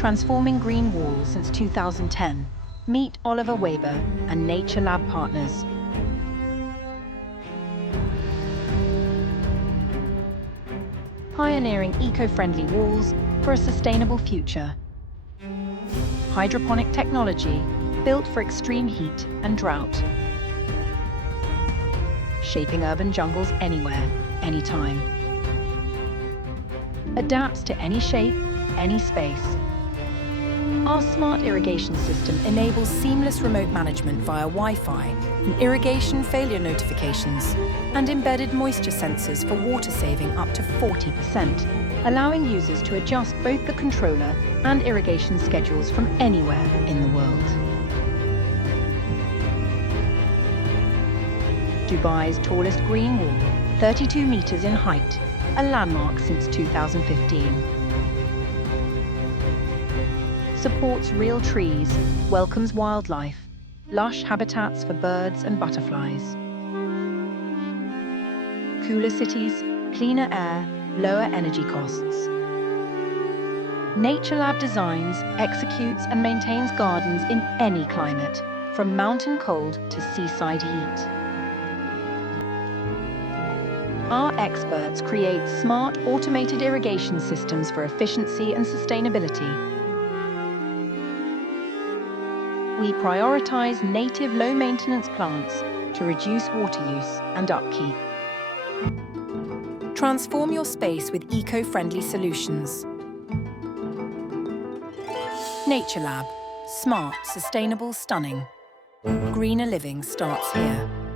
transforming green walls since 2010. Meet Oliver Weber and Nature Lab partners. Pioneering eco-friendly walls for a sustainable future. Hydroponic technology built for extreme heat and drought. Shaping urban jungles anywhere, anytime. Adapts to any shape, any space. Our smart irrigation system enables seamless remote management via Wi-Fi and irrigation failure notifications and embedded moisture sensors for water saving up to 40%, allowing users to adjust both the controller and irrigation schedules from anywhere in the world. Dubai's tallest green wall, 32 meters in height, a landmark since 2015. Supports real trees, welcomes wildlife, lush habitats for birds and butterflies. Cooler cities, cleaner air, lower energy costs. Nature Lab designs, executes and maintains gardens in any climate, from mountain cold to seaside heat. Our experts create smart, automated irrigation systems for efficiency and sustainability. We prioritize native low-maintenance plants to reduce water use and upkeep. Transform your space with eco-friendly solutions. Nature Lab. Smart, sustainable, stunning. Greener living starts here.